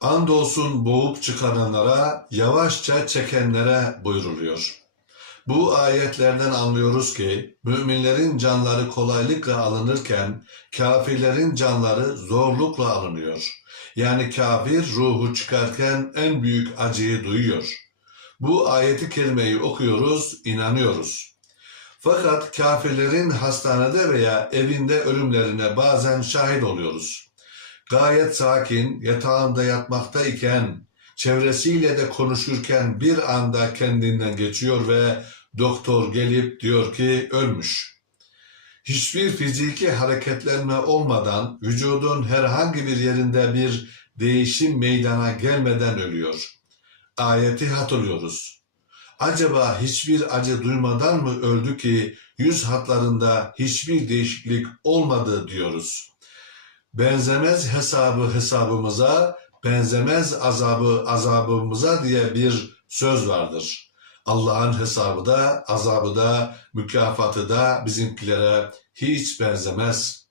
Andolsun boğup çıkaranlara, yavaşça çekenlere buyruluyor. Bu ayetlerden anlıyoruz ki müminlerin canları kolaylıkla alınırken kafirlerin canları zorlukla alınıyor. Yani kafir ruhu çıkarken en büyük acıyı duyuyor. Bu ayeti kerimeyi okuyoruz, inanıyoruz. Fakat kafirlerin hastanede veya evinde ölümlerine bazen şahit oluyoruz. Gayet sakin, yatağında yatmaktayken, çevresiyle de konuşurken bir anda kendinden geçiyor ve doktor gelip diyor ki ölmüş. Hiçbir fiziki hareketlenme olmadan vücudun herhangi bir yerinde bir değişim meydana gelmeden ölüyor. Ayeti hatırlıyoruz. Acaba hiçbir acı duymadan mı öldü ki yüz hatlarında hiçbir değişiklik olmadı diyoruz. Benzemez hesabı hesabımıza, benzemez azabı azabımıza diye bir söz vardır. Allah'ın hesabı da, azabı da, mükafatı da bizimkilere hiç benzemez.